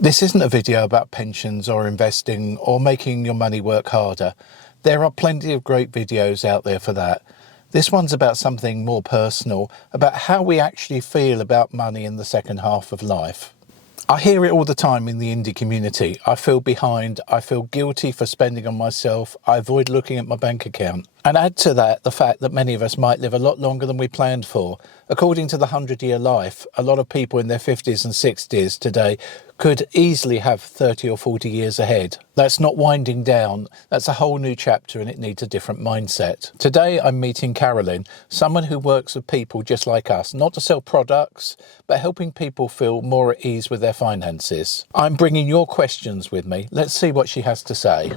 This isn't a video about pensions or investing or making your money work harder. There are plenty of great videos out there for that. This one's about something more personal, about how we actually feel about money in the second half of life. I hear it all the time in the indie community. I feel behind, I feel guilty for spending on myself, I avoid looking at my bank account. And add to that the fact that many of us might live a lot longer than we planned for. According to the 100-year life, a lot of people in their 50s and 60s today could easily have 30 or 40 years ahead. That's not winding down, that's a whole new chapter and it needs a different mindset. Today I'm meeting Carolyn, someone who works with people just like us, not to sell products, but helping people feel more at ease with their finances. I'm bringing your questions with me. Let's see what she has to say.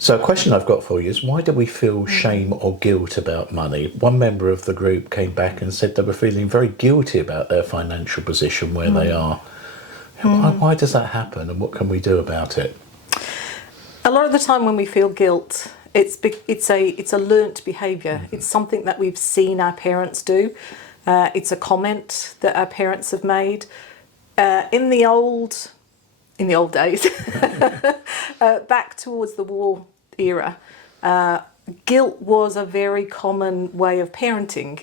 So a question I've got for you is, why do we feel shame or guilt about money? One member of the group came back and said they were feeling very guilty about their financial position where they are. Why does that happen and what can we do about it? A lot of the time when we feel guilt, it's a learnt behaviour. It's something that we've seen our parents do. It's a comment that our parents have made. In the old days, back towards the war era, guilt was a very common way of parenting.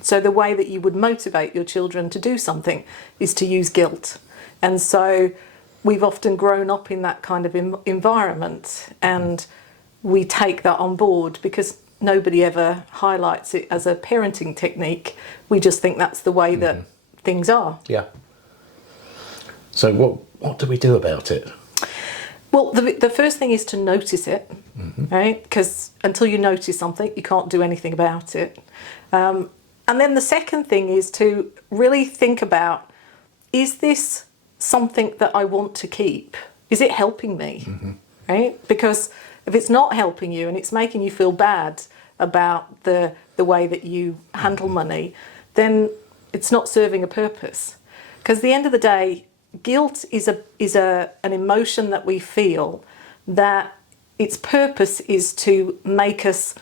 So the way that you would motivate your children to do something is to use guilt. And so we've often grown up in that kind of environment, and we take that on board because nobody ever highlights it as a parenting technique. We just think that's the way that things are. Yeah. So what do we do about it? Well, the first thing is to notice it, right? Because until you notice something, you can't do anything about it. And then the second thing is to really think about, is this something that I want to keep? Is it helping me, right? Because if it's not helping you and it's making you feel bad about the way that you handle money, then it's not serving a purpose. Because at the end of the day, guilt is an emotion that we feel that its purpose is to make us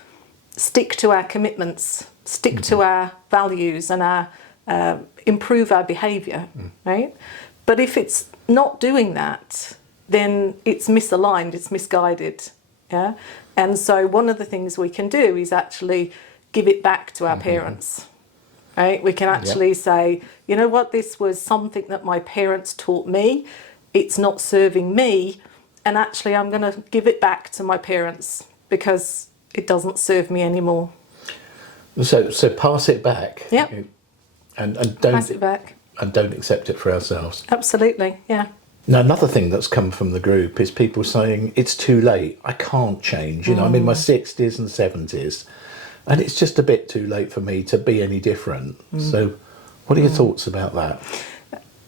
stick to our commitments, stick to our values and improve our behaviour, right? But if it's not doing that, then it's misaligned, it's misguided, yeah? And so one of the things we can do is actually give it back to our parents. Right? We can actually say, you know what, this was something that my parents taught me, it's not serving me, and actually I'm going to give it back to my parents because it doesn't serve me anymore. So pass it back. Yep. And don't pass it back. And don't accept it for ourselves. Absolutely, yeah. Now, another thing that's come from the group is people saying, it's too late, I can't change. You know, I'm in my 60s and 70s. And it's just a bit too late for me to be any different. So what are your thoughts about that?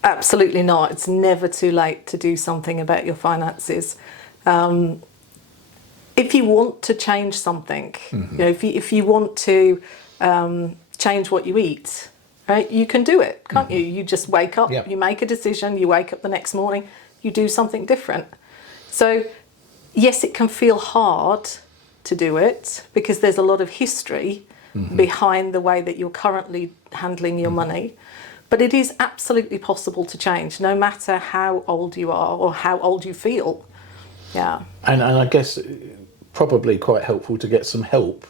Absolutely not. It's never too late to do something about your finances. If you want to change something, you know, if you want to change what you eat, right, you can do it, can't you? You just wake up, you make a decision, you wake up the next morning, you do something different. So yes, it can feel hard to do it because there's a lot of history behind the way that you're currently handling your money, but it is absolutely possible to change no matter how old you are or how old you feel. Yeah. And I guess probably quite helpful to get some help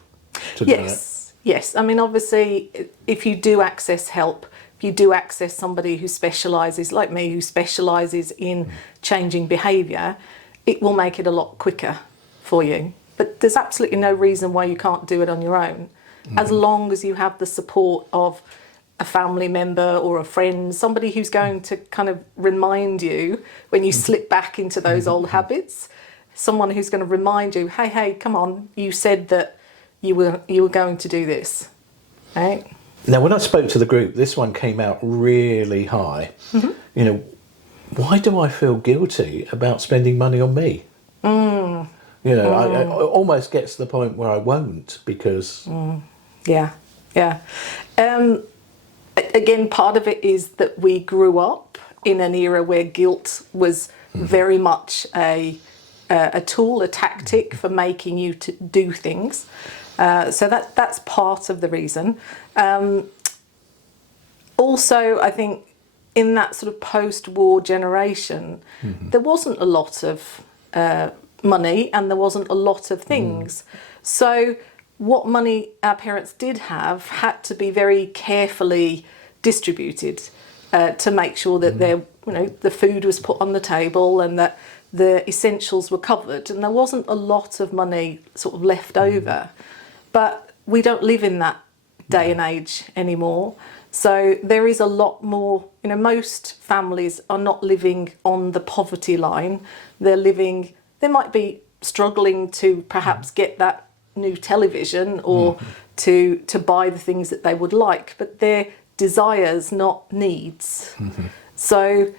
to do it. Yes. I mean, obviously, if you do access help, if you do access somebody who specialises, like me, who specialises in changing behaviour, it will make it a lot quicker for you. But there's absolutely no reason why you can't do it on your own, as long as you have the support of a family member or a friend, somebody who's going to kind of remind you when you slip back into those old habits, someone who's going to remind you, hey, come on, you said that you were going to do this, right? Now, when I spoke to the group, this one came out really high. You know, why do I feel guilty about spending money on me? You know, it almost gets to the point where I won't because... Yeah, yeah. Again, part of it is that we grew up in an era where guilt was very much a tool, a tactic for making you to do things. So that's part of the reason. Also, I think in that sort of post-war generation, there wasn't a lot of money and there wasn't a lot of things. So what money our parents did have had to be very carefully distributed to make sure that the food was put on the table and that the essentials were covered, and there wasn't a lot of money sort of left over. But we don't live in that day and age anymore. So there is a lot more, most families are not living on the poverty line. They might be struggling to perhaps get that new television or to buy the things that they would like, but they're desires, not needs. So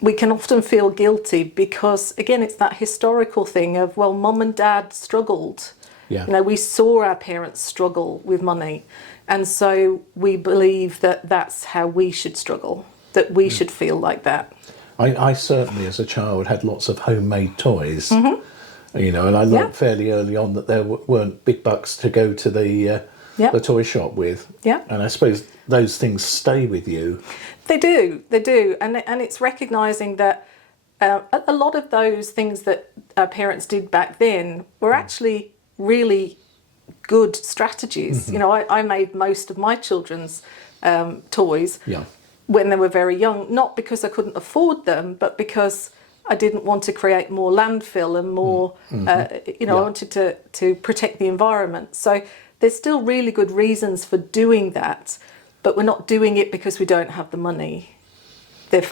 we can often feel guilty because, again, it's that historical thing of, well, mum and dad struggled. Yeah. We saw our parents struggle with money. And so we believe that that's how we should struggle, that we should feel like that. I certainly, as a child, had lots of homemade toys. And I learned fairly early on that there weren't big bucks to go to the toy shop with. Yeah. And I suppose those things stay with you. They do. And it's recognising that a lot of those things that our parents did back then were actually really good strategies. I made most of my children's toys when they were very young, not because I couldn't afford them, but because I didn't want to create more landfill and more, I wanted to protect the environment. So there's still really good reasons for doing that, but we're not doing it because we don't have the money. It's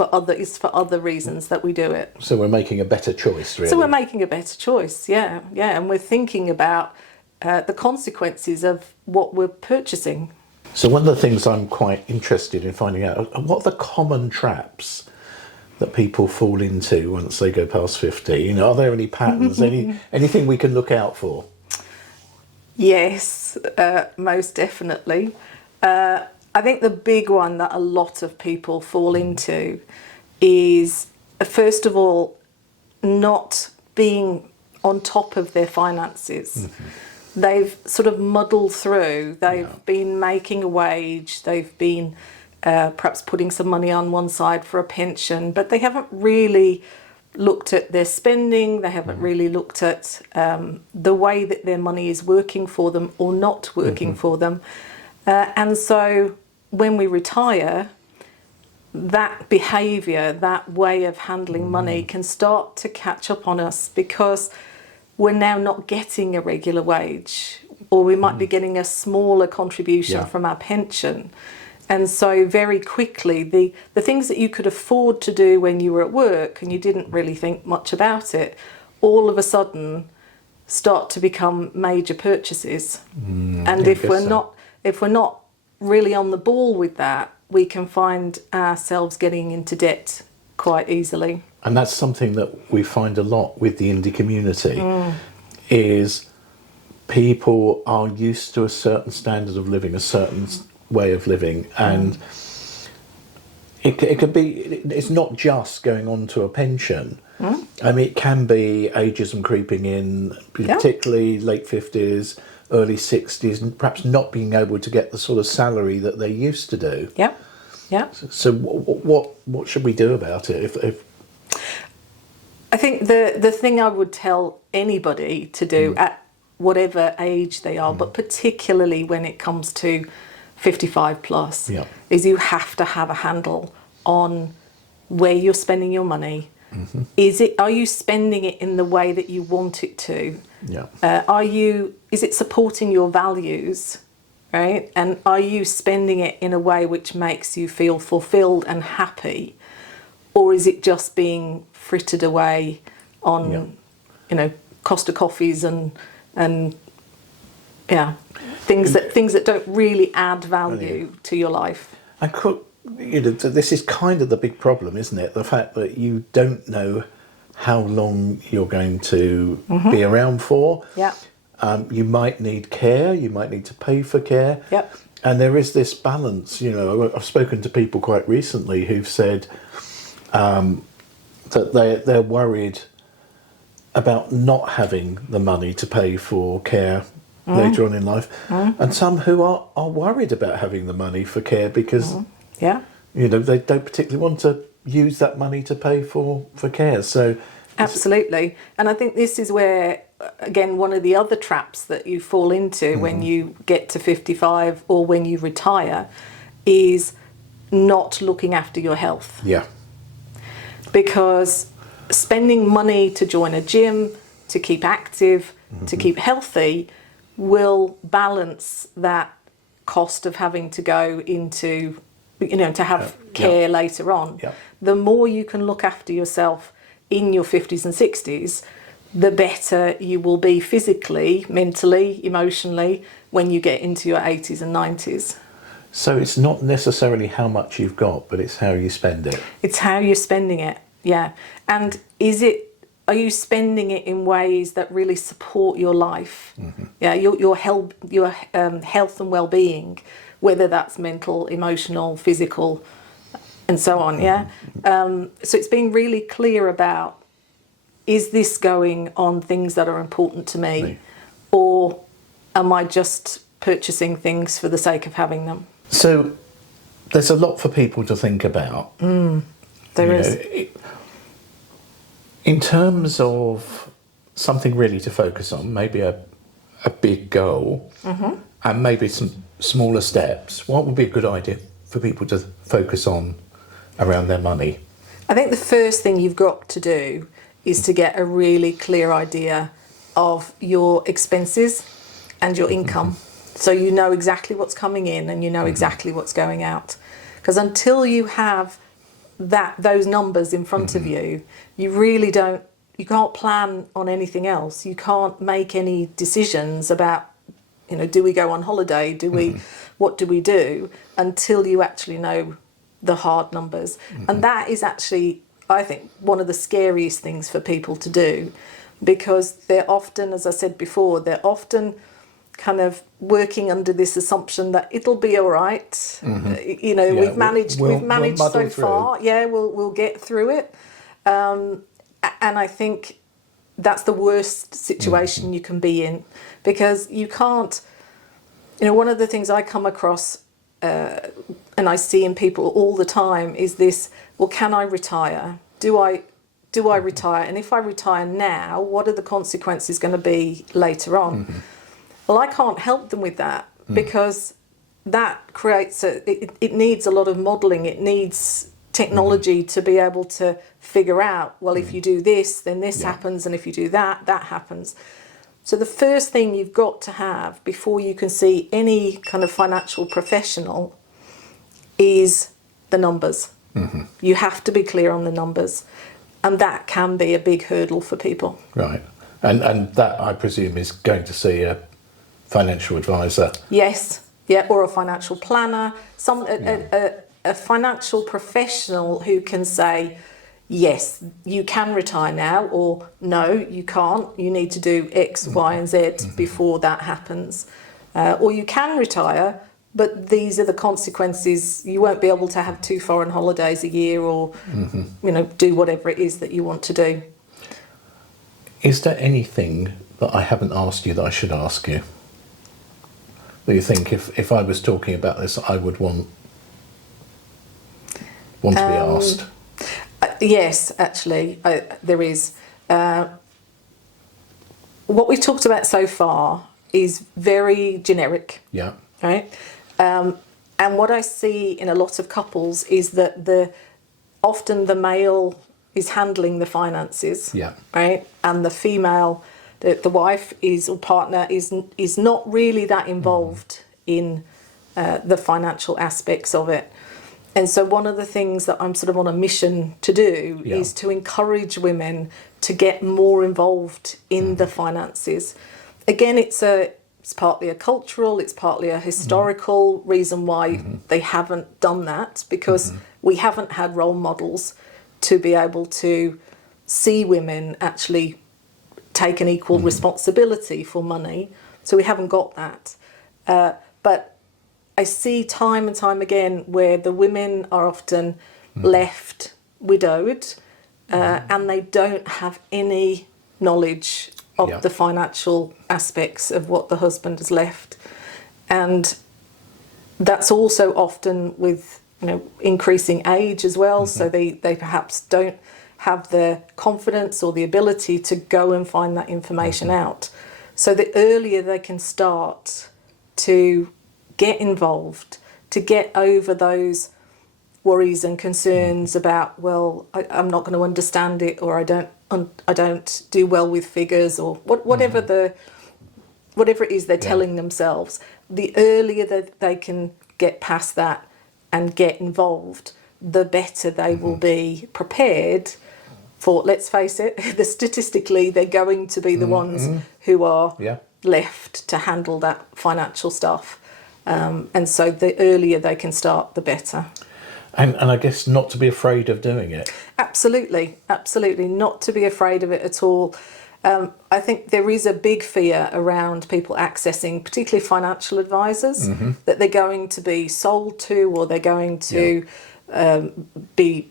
for other reasons that we do it. So we're making a better choice, really. So we're making a better choice, yeah. And we're thinking about the consequences of what we're purchasing. So one of the things I'm quite interested in finding out are what are the common traps that people fall into once they go past 50? Are there any patterns, anything we can look out for? Yes, most definitely. I think the big one that a lot of people fall into is, first of all, not being on top of their finances. They've sort of muddled through. They've been making a wage. They've been perhaps putting some money on one side for a pension, but they haven't really looked at their spending. They haven't really looked at the way that their money is working for them or not working for them. And so when we retire, that behaviour, that way of handling money can start to catch up on us because we're now not getting a regular wage, or we might be getting a smaller contribution from our pension. And so very quickly, the things that you could afford to do when you were at work and you didn't really think much about it, all of a sudden start to become major purchases. And if we're not really on the ball with that, we can find ourselves getting into debt quite easily. And that's something that we find a lot with the indie community, is people are used to a certain standard of living, a certain way of living, and it could be, it's not just going on to a pension. I mean, it can be ageism creeping in, particularly late 50s, early 60s, and perhaps not being able to get the sort of salary that they used to do. So what should we do about it? If I think the thing I would tell anybody to do at whatever age they are, but particularly when it comes to 55 plus, is you have to have a handle on where you're spending your money. Are you spending it in the way that you want it to? Is it supporting your values, right? And are you spending it in a way which makes you feel fulfilled and happy? Or is it just being frittered away on, Costa coffees and things that don't really add value to your life? this is kind of the big problem, isn't it? The fact that you don't know how long you're going to be around for. Yeah. You might need care, you might need to pay for care. Yep. And there is this balance, you know. I've spoken to people quite recently who've said that they're worried about not having the money to pay for care later on in life. And some who are worried about having the money for care because, Yeah. you know, they don't particularly want to use that money to pay for care. So Absolutely. And I think this is where, again, one of the other traps that you fall into when you get to 55 or when you retire is not looking after your health. yeah, Because spending money to join a gym, to keep active, to keep healthy, will balance that cost of having to go into, you know, to have care later on. Yeah. The more you can look after yourself in your 50s and 60s, the better you will be physically, mentally, emotionally when you get into your 80s and 90s. so it's not necessarily how much you've got, but it's how you spend it. It's how you're spending it, yeah. And are you spending it in ways that really support your life? Yeah, your health and well-being, whether that's mental, emotional, physical, and so on. Yeah. So it's being really clear about, is this going on things that are important to me, or am I just purchasing things for the sake of having them? So there's a lot for people to think about. There is. In terms of something really to focus on, maybe a big goal, and maybe some smaller steps, what would be a good idea for people to focus on around their money? I think the first thing you've got to do is to get a really clear idea of your expenses and your income. So you know exactly what's coming in and you know exactly what's going out. Because until you have those numbers in front of you, you can't plan on anything else. You can't make any decisions about, you know, do we go on holiday? What do we do? Until you actually know the hard numbers. And that is actually, I think, one of the scariest things for people to do, because they're often, as I said before, they're often kind of working under this assumption that it'll be all right. You know, we've managed so far. Yeah, we'll get through it. And I think that's the worst situation you can be in, because you can't, you know, one of the things I come across and I see in people all the time is this, well, can I retire? Do I retire? And if I retire now, what are the consequences going to be later on? Well, I can't help them with that, because that creates it needs a lot of modelling. It needs technology to be able to figure out, well, if you do this, then this happens, and if you do that, that happens. So the first thing you've got to have before you can see any kind of financial professional is the numbers. You have to be clear on the numbers, and that can be a big hurdle for people. Right. And that, I presume, is going to see a financial advisor. Yes, yeah, or a financial planner, a financial professional who can say, yes, you can retire now, or no, you can't. You need to do X, Y, and Z before that happens. Or you can retire, but these are the consequences. You won't be able to have 2 foreign holidays a year, or you know, do whatever it is that you want to do. Is there anything that I haven't asked you that I should ask you? Do you think if I was talking about this, I would want to be asked? Yes, actually, there is. What we've talked about so far is very generic. Yeah. Right? And what I see in a lot of couples is that often the male is handling the finances. Yeah. Right? And the female, the wife or partner is not really that involved in the financial aspects of it. And so one of the things that I'm sort of on a mission to do is to encourage women to get more involved in the finances. Again, it's partly a cultural, it's partly a historical reason why they haven't done that, because we haven't had role models to be able to see women actually take an equal responsibility for money. So we haven't got that. But I see time and time again where the women are often left widowed and they don't have any knowledge of the financial aspects of what the husband has left. And that's also often with increasing age as well. So they perhaps don't have the confidence or the ability to go and find that information out. So the earlier they can start to get involved, to get over those worries and concerns about, well, I'm not going to understand it, or I don't do well with figures, or whatever it is they're telling themselves. The earlier that they can get past that and get involved, the better they will be prepared for, let's face it, statistically they're going to be the ones who are left to handle that financial stuff. And so the earlier they can start, the better. And I guess not to be afraid of doing it. Absolutely, not to be afraid of it at all. I think there is a big fear around people accessing, particularly financial advisors, that they're going to be sold to, or they're going to be,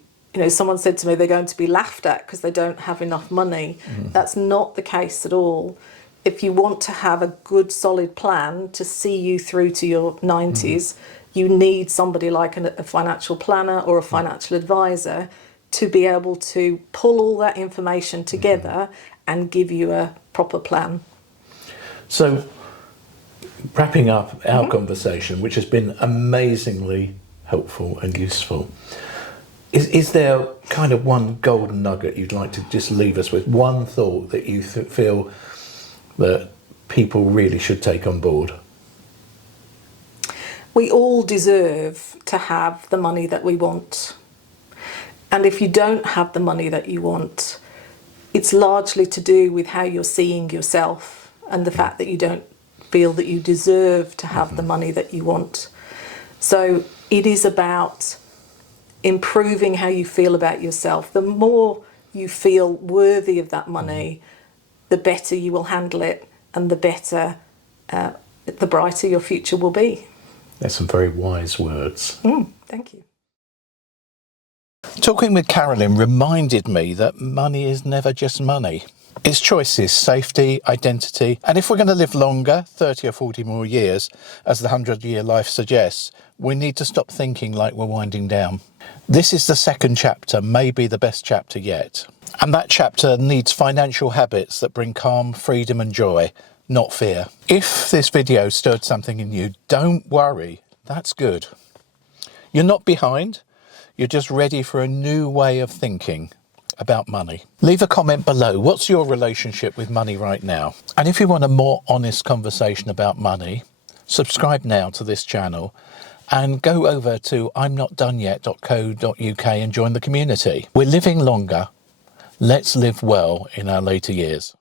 someone said to me they're going to be laughed at because they don't have enough money. That's not the case at all. If you want to have a good, solid plan to see you through to your 90s, you need somebody like a financial planner or a financial advisor to be able to pull all that information together and give you a proper plan. So, wrapping up our conversation, which has been amazingly helpful and useful, is there kind of one golden nugget you'd like to just leave us with? One thought that you feel that people really should take on board? We all deserve to have the money that we want. And if you don't have the money that you want, it's largely to do with how you're seeing yourself and the fact that you don't feel that you deserve to have the money that you want. So it is about improving how you feel about yourself. The more you feel worthy of that money, the better you will handle it, and the brighter your future will be. There's some very wise words. Thank you. Talking with Carolyn reminded me that money is never just money. It's choices, safety, identity, and if we're going to live longer, 30 or 40 more years, as the 100-year life suggests, we need to stop thinking like we're winding down. This is the second chapter, maybe the best chapter yet. And that chapter needs financial habits that bring calm, freedom and joy, not fear. If this video stirred something in you, don't worry, that's good. You're not behind. You're just ready for a new way of thinking about money. Leave a comment below. What's your relationship with money right now? And if you want a more honest conversation about money, subscribe now to this channel and go over to imnotdoneyet.co.uk and join the community. We're living longer. Let's live well in our later years.